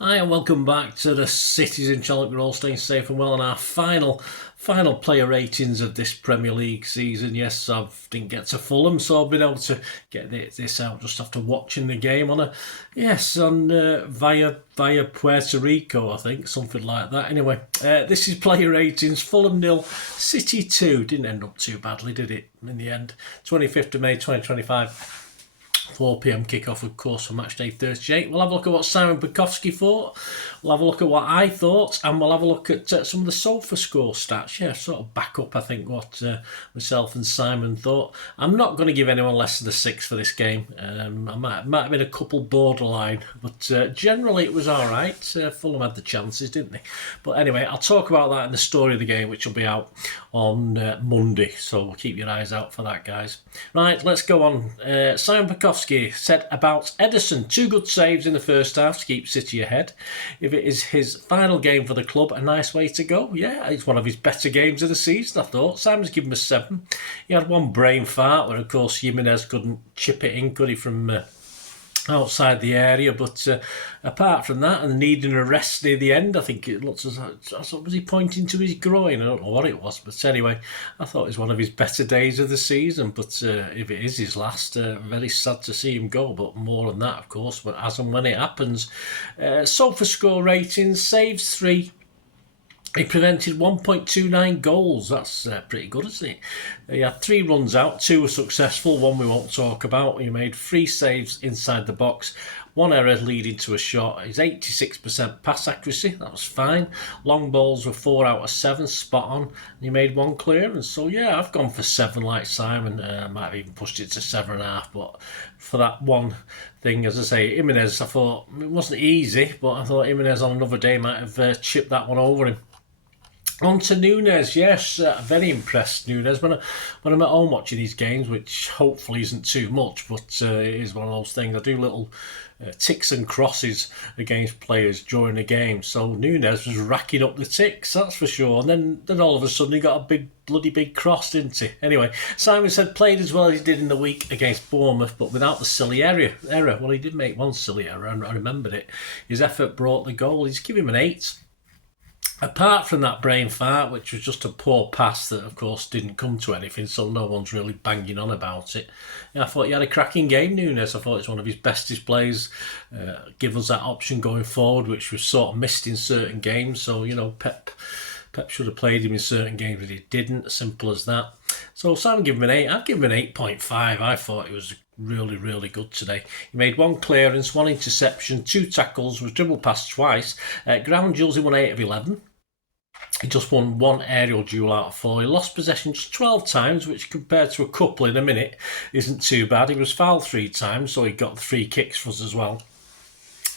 Hi and welcome back to the Cities in Challenge. We're all staying safe and well, and our final player ratings of this Premier League season. Yes, I didn't get to Fulham, so I've been able to get this out just after watching the game on via Puerto Rico, I think, something like that. Anyway, this is player ratings. Fulham 0, City 2. Didn't end up too badly, did it? In the end, 25th of May 2025. 4 p.m. kickoff, of course, for match day 38. We'll have a look at what Simon Bukowski thought. We'll have a look at what I thought, and we'll have a look at some of the Sofascore stats. Yeah, sort of back up, I think, what myself and Simon thought. I'm not going to give anyone less than a 6 for this game. I might have been a couple borderline, but generally it was all right. Fulham had the chances, didn't they? But anyway, I'll talk about that in the story of the game, which will be out on Monday. So keep your eyes out for that, guys. Right, let's go on. Simon Bukowski said about Ederson, 2 good saves in the first half to keep City ahead. If it is his final game for the club, a nice way to go. Yeah, it's one of his better games of the season, I thought. Simon's given him a 7. He had one brain fart where, of course, Jimenez couldn't chip it in, could he, from outside the area, but apart from that and needing a rest near the end, I think it looks as was he pointing to his groin? I don't know what it was, but anyway, I thought it was one of his better days of the season, but if it is his last, very sad to see him go, but more than that, of course, but as and when it happens. Sofascore ratings, saves 3. He prevented 1.29 goals. That's pretty good, isn't it? He had 3 runs out. 2 were successful. 1 we won't talk about. He made 3 saves inside the box. 1 error leading to a shot. His 86% pass accuracy. That was fine. Long balls were 4 out of 7. Spot on. And he made 1 clearance. So, yeah, I've gone for 7 like Simon. I might have even pushed it to 7.5. But for that one thing, as I say, Jimenez, I thought it wasn't easy. But I thought Jimenez on another day might have chipped that one over him. On to Núñez, yes, very impressed Núñez. When I'm at home watching these games, which hopefully isn't too much, but it is one of those things. I do little ticks and crosses against players during the game. So Núñez was racking up the ticks, that's for sure. And then all of a sudden he got a bloody big cross, didn't he? Anyway, Simon said played as well as he did in the week against Bournemouth, but without the silly error. Well, he did make one silly error, and I remembered it. His effort brought the goal. He's given him an 8. Apart from that brain fart, which was just a poor pass that, of course, didn't come to anything, so no one's really banging on about it. Yeah, I thought he had a cracking game, Núñez. I thought it's one of his best displays. Give us that option going forward, which was sort of missed in certain games. So, you know, Pep should have played him in certain games, but he didn't. Simple as that. So Simon gave him an 8. I've given him an 8.5. I thought he was really, really good today. He made 1 clearance, 1 interception, 2 tackles, was dribbled past twice. Ground duels, he won 8 of 11. He just won 1 aerial duel out of 4. He lost possession just 12 times, which compared to a couple in a minute isn't too bad. He was fouled 3 times, so he got 3 kicks for us as well.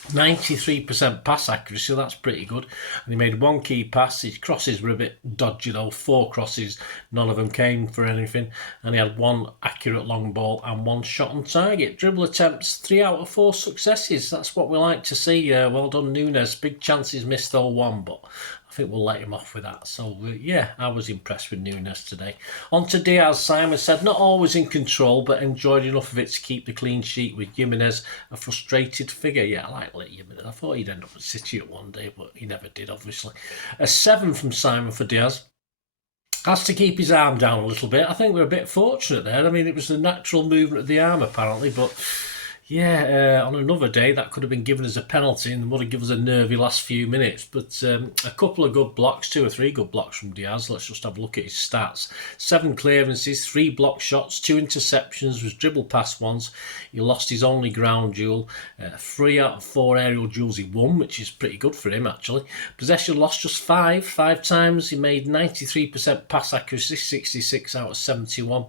93% pass accuracy, that's pretty good. And he made 1 key pass. His crosses were a bit dodgy though. 4 crosses, none of them came for anything. And he had 1 accurate long ball and 1 shot on target. Dribble attempts, 3 out of 4 successes. That's what we like to see. Well done, Núñez. Big chances missed though, 1, but I think we'll let him off with that. So, yeah, I was impressed with Núñez today. On to Diaz, Simon said, not always in control, but enjoyed enough of it to keep the clean sheet with Jimenez, a frustrated figure. Yeah, I like Jimenez. I thought he'd end up at City at one day, but he never did, obviously. A 7 from Simon for Diaz. Has to keep his arm down a little bit. I think we're a bit fortunate there. I mean, it was the natural movement of the arm, apparently, but yeah, on another day that could have been given as a penalty and would have given us a nervy last few minutes. But a couple of good blocks, 2 or 3 good blocks from Diaz. Let's just have a look at his stats. 7 clearances, 3 block shots, 2 interceptions, was dribbled past once. He lost his only ground duel. 3 out of 4 aerial duels he won, which is pretty good for him actually. Possession lost just 5 times. He made 93% pass accuracy, 66 out of 71.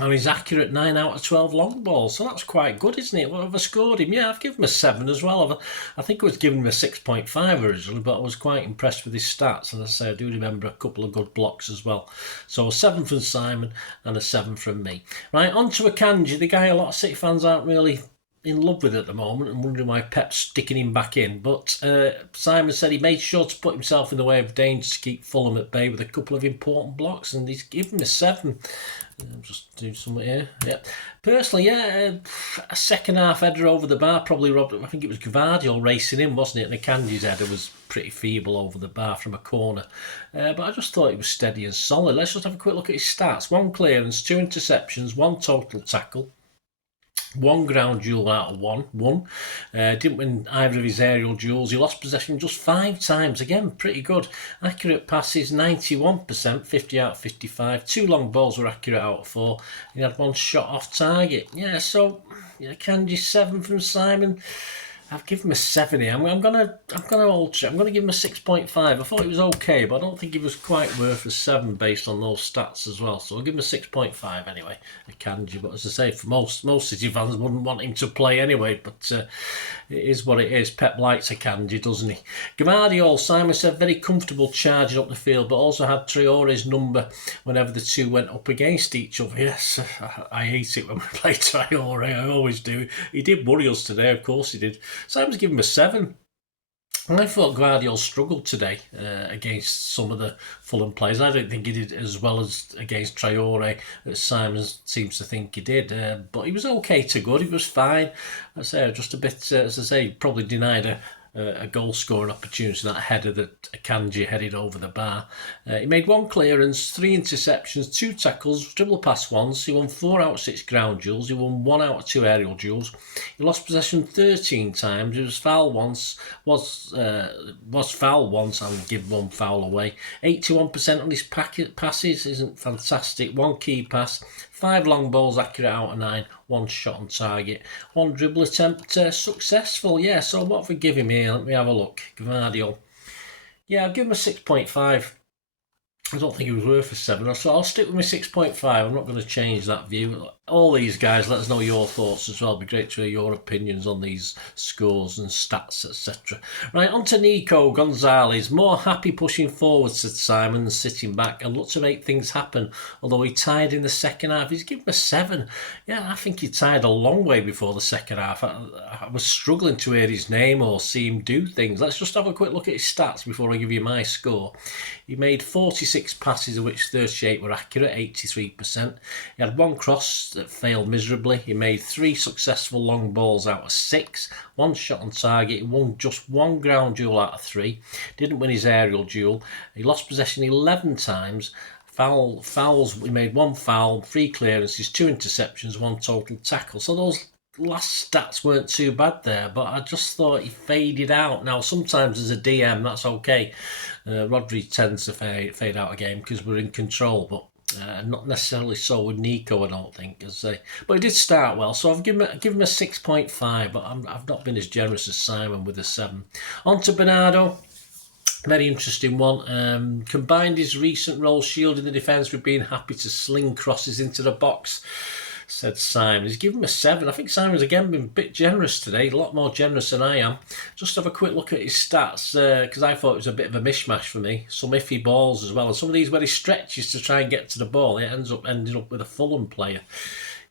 And he's accurate 9 out of 12 long balls, so that's quite good, isn't it? What have I scored him? Yeah, I've given him a 7 as well. I think I was giving him a 6.5 originally, but I was quite impressed with his stats. And as I say, I do remember a couple of good blocks as well. So a 7 from Simon and a 7 from me. Right, on to Akanji, the guy a lot of City fans aren't really in love with at the moment and wondering why Pep's sticking him back in. But Simon said he made sure to put himself in the way of danger to keep Fulham at bay with a couple of important blocks, and he's given him a 7. I'm just doing something here. Yeah, personally, yeah, a second half header over the bar probably robbed. I think it was Gvardiol racing in, wasn't it? And Akanji's header was pretty feeble over the bar from a corner. But I just thought it was steady and solid. Let's just have a quick look at his stats. 1 clearance, 2 interceptions, 1 total tackle. 1 ground duel out of 1. Didn't win either of his aerial duels. He lost possession just 5 times. Again, pretty good. Accurate passes, 91%, 50 out of 55. 2 long balls were accurate out of 4. He had 1 shot off target. Yeah, so Kanji 7 from Simon. I've given him a 7 here. I'm gonna alter it. I'm gonna give him a 6.5. I thought it was okay, but I don't think it was quite worth a 7 based on those stats as well. So I'll give him a 6.5 anyway. A Kanji, but as I say, for most City fans wouldn't want him to play anyway. But it is what it is. Pep likes a Kanji, doesn't he? Gvardiol, Simon said, very comfortable charging up the field, but also had Traore's number whenever the two went up against each other. Yes, I hate it when we play Traore. I always do. He did worry us today, of course he did. Simon's given him a 7. I thought Gvardiol struggled today against some of the Fulham players. I don't think he did as well as against Traore as Simon seems to think he did. But he was okay to good. He was fine. I say just a bit, as I say, probably denied a goal scoring opportunity, that header that Akanji headed over the bar. He made 1 clearance, 3 interceptions, 2 tackles, dribble past once. He won 4 out of 6 ground duels. He won 1 out of 2 aerial duels. He lost possession 13 times. He was foul once. Was foul once and give 1 foul away. 81% on his passes isn't fantastic. 1 key pass. 5 long balls accurate out of 9, 1 shot on target, 1 dribble attempt successful. Yeah, so what have we give him here? Let me have a look. Gvardiol. Yeah, I'll give him a 6.5. I don't think he was worth a 7, so I'll stick with my 6.5. I'm not going to change that view. All these guys, let us know your thoughts as well. It'd be great to hear your opinions on these scores and stats, etc. Right, on to Nico Gonzalez. More happy pushing forward, said Simon, than sitting back, and looked to make things happen. Although he tied in the second half, he's given a 7. Yeah, I think he tied a long way before the second half. I was struggling to hear his name or see him do things. Let's just have a quick look at his stats before I give you my score. He made 46 passes, of which 38 were accurate, 83%. He had 1 cross that failed miserably. He made 3 successful long balls out of 6, 1 shot on target. He won just 1 ground duel out of 3. Didn't win his aerial duel. He lost possession 11 times. Fouls, he made 1 foul, 3 clearances, 2 interceptions, 1 total tackle. So those last stats weren't too bad there, but I just thought he faded out. Now, sometimes as a DM, that's okay. Rodri tends to fade out a game because we're in control, but not necessarily so with Nico, I don't think. But he did start well, so I've given him a 6.5, but I've not been as generous as Simon with a 7. On to Bernardo. Very interesting one. Combined his recent role shielding the defence with being happy to sling crosses into the box, said Simon. He's given him a 7. I think Simon's again been a bit generous today, a lot more generous than I am. Just have a quick look at his stats, because I thought it was a bit of a mishmash for me. Some iffy balls as well, and some of these where he stretches to try and get to the ball, it ended up with a Fulham player.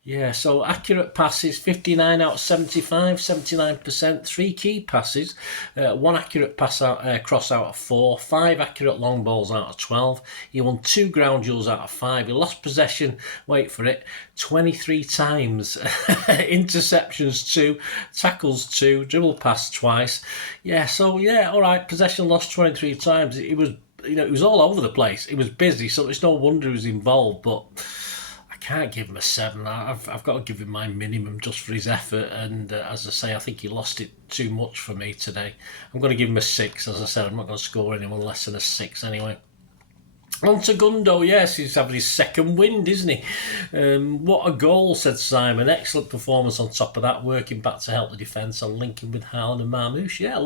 Yeah, so accurate passes, 59 out of 75, 79%, 3 key passes, 1 accurate pass cross out of 4, 5 accurate long balls out of 12. He won 2 ground duels out of 5. He lost possession, wait for it, 23 times. Interceptions 2, tackles 2, dribble pass twice. Yeah, so yeah, all right, possession lost 23 times. It was, it was all over the place. It was busy, so it's no wonder he was involved, but can't give him a 7. I've got to give him my minimum just for his effort, and as I say, I think he lost it too much for me today. I'm going to give him a 6. As I said, I'm not going to score anyone less than a 6 anyway. On to Gundo, yes, he's having his second wind, isn't he? What a goal, said Simon. Excellent performance on top of that, working back to help the defence and linking with Haaland and Marmouche. Yeah,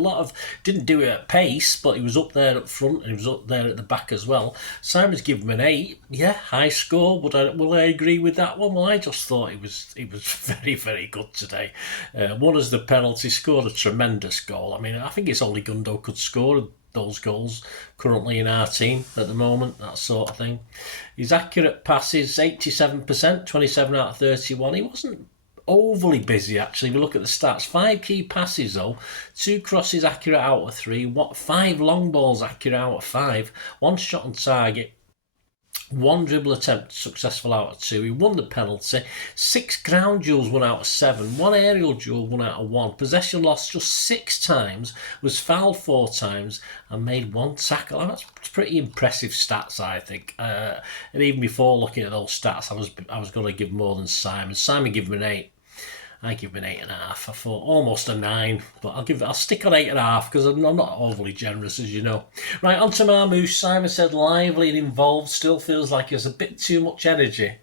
didn't do it at pace, but he was up there up front and he was up there at the back as well. Simon's given him an 8. Yeah, high score, but will I agree with that one? Well, I just thought he was very, very good today. Won as the penalty, scored a tremendous goal. I mean, I think it's only Gundo could score those goals currently in our team at the moment, that sort of thing. His accurate passes, 87%, 27 out of 31. He wasn't overly busy, actually. If you look at the stats, 5 key passes though, 2 crosses accurate out of 3, 5 long balls accurate out of 5, 1 shot on target, 1 dribble attempt successful out of 2. He won the penalty. 6 ground duels, 1 out of 7. 1 aerial duel, 1 out of 1. Possession lost just 6 times. Was fouled 4 times and made 1 tackle. And that's pretty impressive stats, I think. And even before looking at those stats, I was going to give more than Simon. Simon gave him an 8. I give him an 8.5. I thought almost a 9, but I'll stick on 8.5 because I'm not overly generous, as you know. Right, on to Marmouche. Simon said lively and involved, still feels like he has a bit too much energy.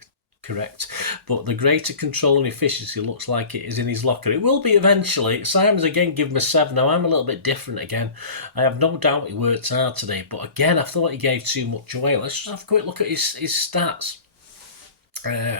Correct, but the greater control and efficiency looks like it is in his locker. It will be eventually. Simon's again given him a 7. Now I'm a little bit different again. I have no doubt he worked hard today, but again I thought he gave too much away. Let's just have a quick look at his stats.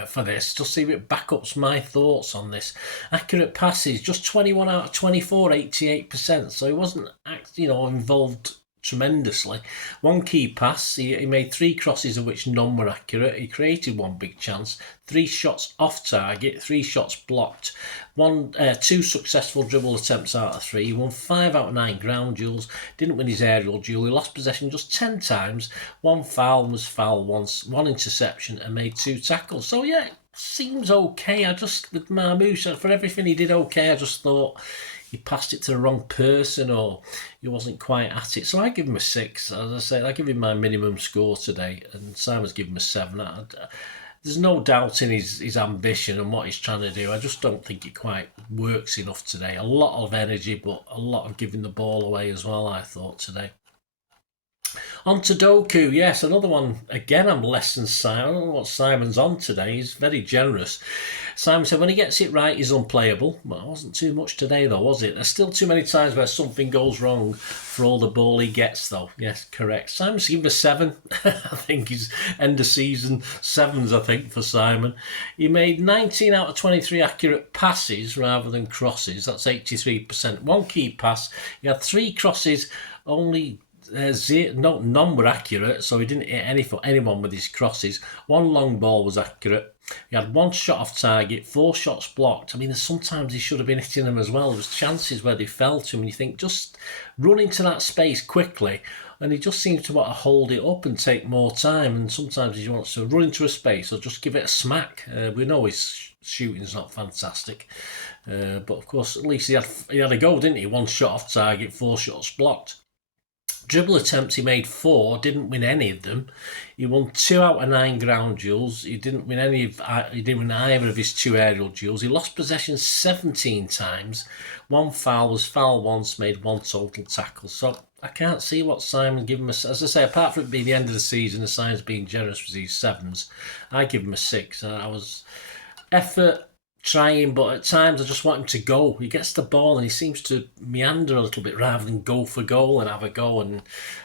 For this, just see if it backups my thoughts on this. Accurate passes, just 21 out of 24, 88%. So he wasn't, involved tremendously. 1 key pass, he made 3 crosses of which none were accurate. He created 1 big chance, 3 shots off target, 3 shots blocked, 2 successful dribble attempts out of 3. He won 5 out of 9 ground duels, didn't win his aerial duel. He lost possession just 10 times, 1 foul and was fouled once, 1 interception and made 2 tackles. So yeah, seems okay. With Marmouche, for everything he did okay, I just thought he passed it to the wrong person or he wasn't quite at it. So I give him a 6. As I said, I give him my minimum score today, and Simon's given him a 7. There's no doubt in his ambition and what he's trying to do. I just don't think it quite works enough today. A lot of energy, but a lot of giving the ball away as well, I thought, today. On to Doku, yes, another one. Again, I'm less than Simon. I don't know what Simon's on today. He's very generous. Simon said when he gets it right, he's unplayable. Well, it wasn't too much today, though, was it? There's still too many times where something goes wrong for all the ball he gets, though. Yes, correct. Simon's given a 7. I think he's end of season 7s, I think, for Simon. He made 19 out of 23 accurate passes rather than crosses. That's 83%. 1 key pass. He had 3 crosses, only... none were accurate, so he didn't hit anyone with his crosses. 1 long ball was accurate. He had 1 shot off target, 4 shots blocked. I mean, sometimes he should have been hitting them as well. There was chances where they fell to him, and you think, just run into that space quickly. And he just seems to want to hold it up and take more time. And sometimes he wants to run into a space or just give it a smack. We know his shooting's not fantastic, but of course, at least he had a go, didn't he? 1 shot off target, 4 shots blocked. Dribble attempts, he made 4, didn't win any of them. He won 2 out of 9 ground duels. He didn't win either of his 2 aerial duels. He lost possession 17 times. 1 foul, was fouled once, made 1 total tackle. So I can't see what Simon gave him. As I say, apart from it being the end of the season, the Simon's being generous with these 7s. I give him a 6. I was effort, trying, but at times I just want him to go. He gets the ball and he seems to meander a little bit rather than go for goal and have a go, and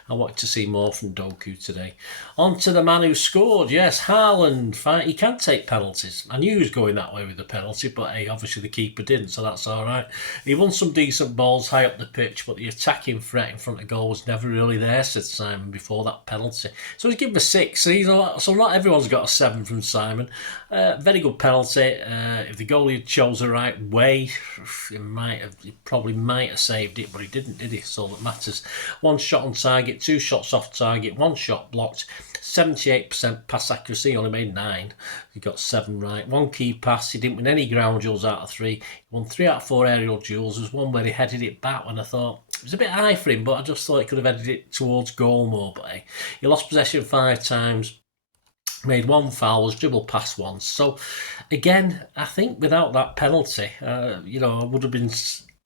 I want to see more from Doku today. On to the man who scored, yes, Haaland. He can take penalties. I knew he was going that way with the penalty, but hey, obviously the keeper didn't, so that's alright. He won some decent balls high up the pitch, but the attacking threat in front of goal was never really there, said Simon, before that penalty. So he's given a 6. So not everyone's got a 7 from Simon. Very good penalty. If the goalie had chose the right way, he probably might have saved it, but he didn't, did he? That's all that matters. 1 shot on target, 2 shots off target, 1 shot blocked, 78% pass accuracy, only made 9. He got 7 right. 1 key pass, he didn't win any ground duels out of 3. He won 3 out of 4 aerial duels. There was one where he headed it back when I thought it was a bit high for him, but I just thought he could have headed it towards goal more. But hey, he lost possession 5 times. Made 1 foul, was dribble past once. So, again, I think without that penalty, I would have been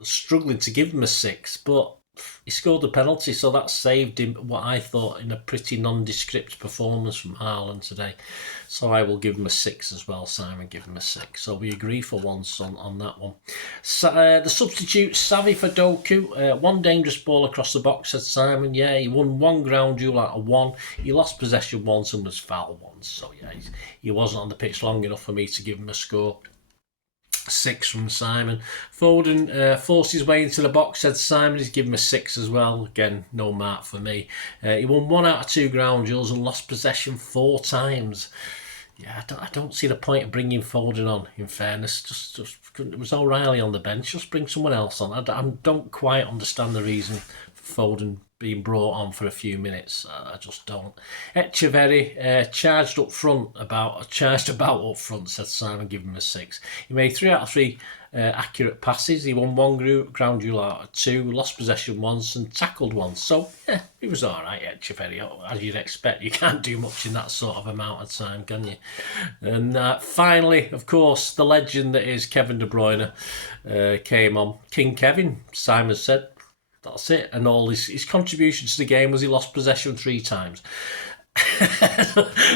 struggling to give him a 6. But he scored the penalty, so that saved him what I thought in a pretty nondescript performance from Haaland today. So I will give him a 6 as well. Simon give him a 6. So we agree for once on that one. So, the substitute, Savvy for Doku. 1 dangerous ball across the box, said Simon. Yeah, he won 1 ground duel out of 1. He lost possession once and was fouled once. So yeah, he wasn't on the pitch long enough for me to give him a score. 6 from Simon. Foden forced his way into the box, said Simon. He's given him a 6 as well. Again, no mark for me. He won 1 out of 2 ground duels and lost possession 4 times. yeah, I don't see the point of bringing Foden on. In fairness, just it was O'Reilly on the bench. Just bring someone else on. I don't quite understand the reason for Foden being brought on for a few minutes. I just don't. Echeverry charged up front about up front. Said Simon, give him a 6. He made 3 out of 3 accurate passes. He won 1 ground duel out of 2, lost possession once and tackled once. So yeah, he was all right. Echeverry, as you'd expect. You can't do much in that sort of amount of time, can you? And finally, of course, the legend that is Kevin De Bruyne came on. King Kevin, Simon said. That's it. And all his contribution to the game was he lost possession 3 times.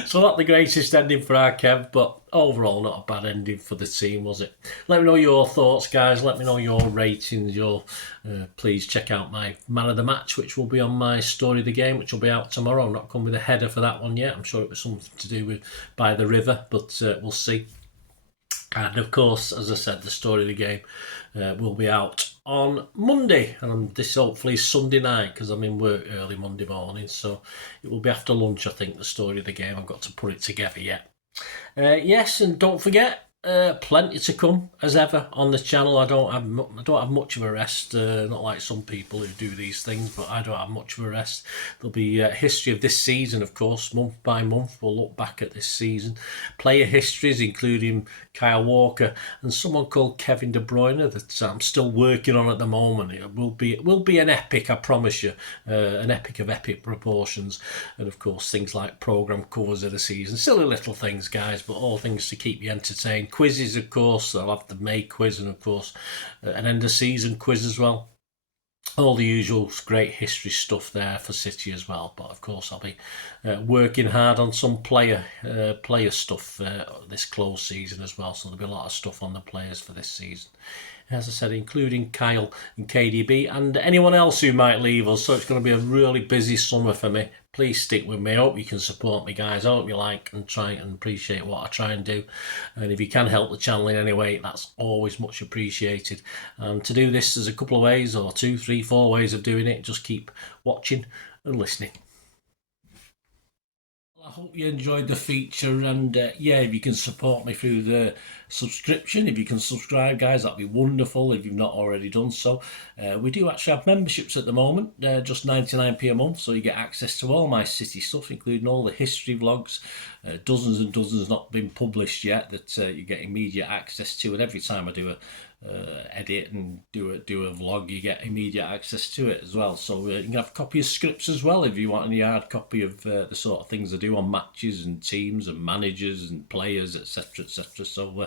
So not the greatest ending for our Kev, but overall not a bad ending for the team, was it? Let me know your thoughts, guys. Let me know your ratings. Please check out my man of the match, which will be on my story of the game, which will be out tomorrow. I'm not come with a header for that one yet. I'm sure it was something to do with by the river, but we'll see. And of course, as I said, the story of the game will be out on Monday, and this hopefully is Sunday night because I'm in work early Monday morning, so it will be after lunch. I think the story of the game. I've got to put it together yet. Yes, and don't forget, plenty to come as ever on the channel. I don't have much of a rest, not like some people who do these things, but I don't have much of a rest. There'll be history of this season, of course, month by month. We'll look back at this season, player histories including Kyle Walker and someone called Kevin De Bruyne that I'm still working on at the moment. It will be an epic, I promise you, an epic of epic proportions, and of course things like programme covers of the season, silly little things, guys, but all things to keep you entertained. Quizzes, of course. I'll have the May quiz and, of course, an end of season quiz as well. All the usual great history stuff there for City as well. But, of course, I'll be working hard on some player stuff this close season as well. So there'll be a lot of stuff on the players for this season. As I said, including Kyle and KDB and anyone else who might leave us. So it's going to be a really busy summer for me. Please stick with me. I hope you can support me, guys. I hope you like and try and appreciate what I try and do. And if you can help the channel in any way, that's always much appreciated. And to do this, there's a couple of ways, or 2, 3, 4 ways of doing it. Just keep watching and listening. I hope you enjoyed the feature, and yeah, if you can support me through the subscription, if you can subscribe, guys, that'd be wonderful if you've not already done so. We do actually have memberships at the moment, just 99p a month, so you get access to all my City stuff, including all the history vlogs, dozens and dozens not been published yet that you get immediate access to, and every time I do a edit and do a vlog, you get immediate access to it as well. So you can have a copy of scripts as well if you want any hard copy of the sort of things I do on matches and teams and managers and players, etc, etc. So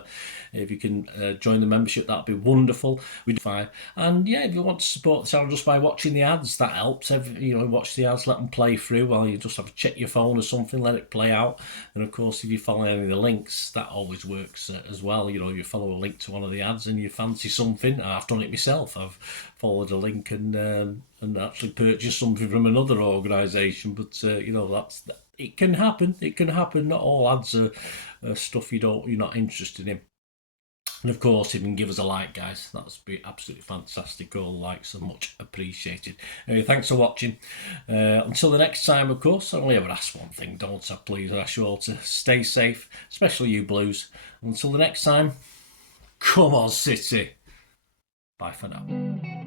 if you can join the membership, that'd be wonderful. We'd fine. And yeah, if you want to support the channel just by watching the ads, that helps. Watch the ads, let them play through while you just have to check your phone or something, let it play out. And of course, if you follow any of the links, that always works as well. If you follow a link to one of the ads and you fancy something, I've done it myself. I've followed a link and actually purchased something from another organisation. But it can happen. It can happen. Not all ads are stuff you're not interested in. And of course, if you can give us a like, guys, that's be absolutely fantastic. All likes are much appreciated. Anyway, thanks for watching. Until the next time, of course, I only ever ask one thing, don't I? Please, I ask you all to stay safe, especially you Blues. Until the next time, come on, City. Bye for now.